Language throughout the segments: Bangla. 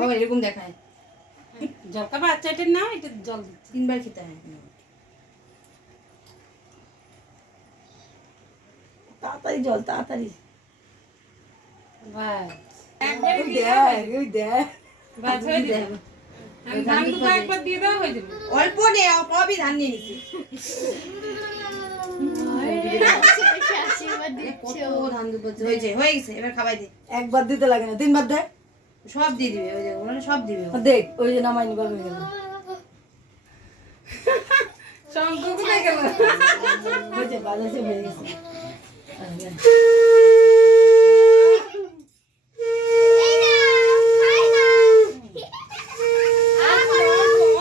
বাবা এরকম দেখায়। জল খাবা? আচ্ছা এটা নাও, এটা জল দিচ্ছি। 3 বার খেতে হয়। তাড়াতাড়ি জল, তাড়াতাড়ি। বাস একবারই দেখ, ওই দেখ। বাস হয়ে যাবে। আর ধান দুটো একবার দিয়ে দাও, হয়ে যাবে। অল্প নে, সবই ধান নিয়ে নিছি। কত ধান দুটো হয়েছে, হয়ে গেছে, এবার খাবাই দে। একবার দিতে লাগে না, 3 বার দেখ। সব দিয়ে দিবে, ওই যে ওখানে সব দিবে ও। দেখ, ওই যে নামাই নিবার হয়ে গেল। শঙ্খ কোথায় গেল? ওই যে বাজাসে হয়ে গেছে।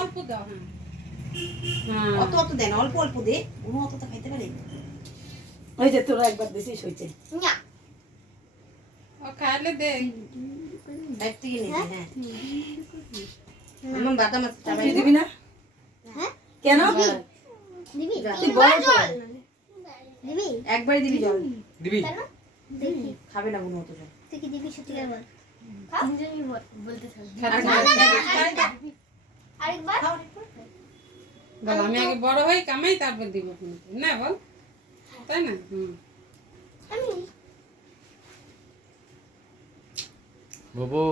অল্প দাও। হ্যাঁ অত অত দেন, অল্প অল্প দে, কোনো অত তো খাইতে পারে। ওই যে তোরা একবার দিছিস হয়েছে। ও খাইলে দে। সাইড থেকে নিবি, হ্যাঁ। আমার বাদাম আছে, চাবাই তুই দিবি না? কেন? তুই বড় তো। একবারই দিবি জল, দিবি? খাবে না কোনো অত জল। বল আমি আগে বড় হই, কামাই, তারপর দিব না, বল তাই না? বাবু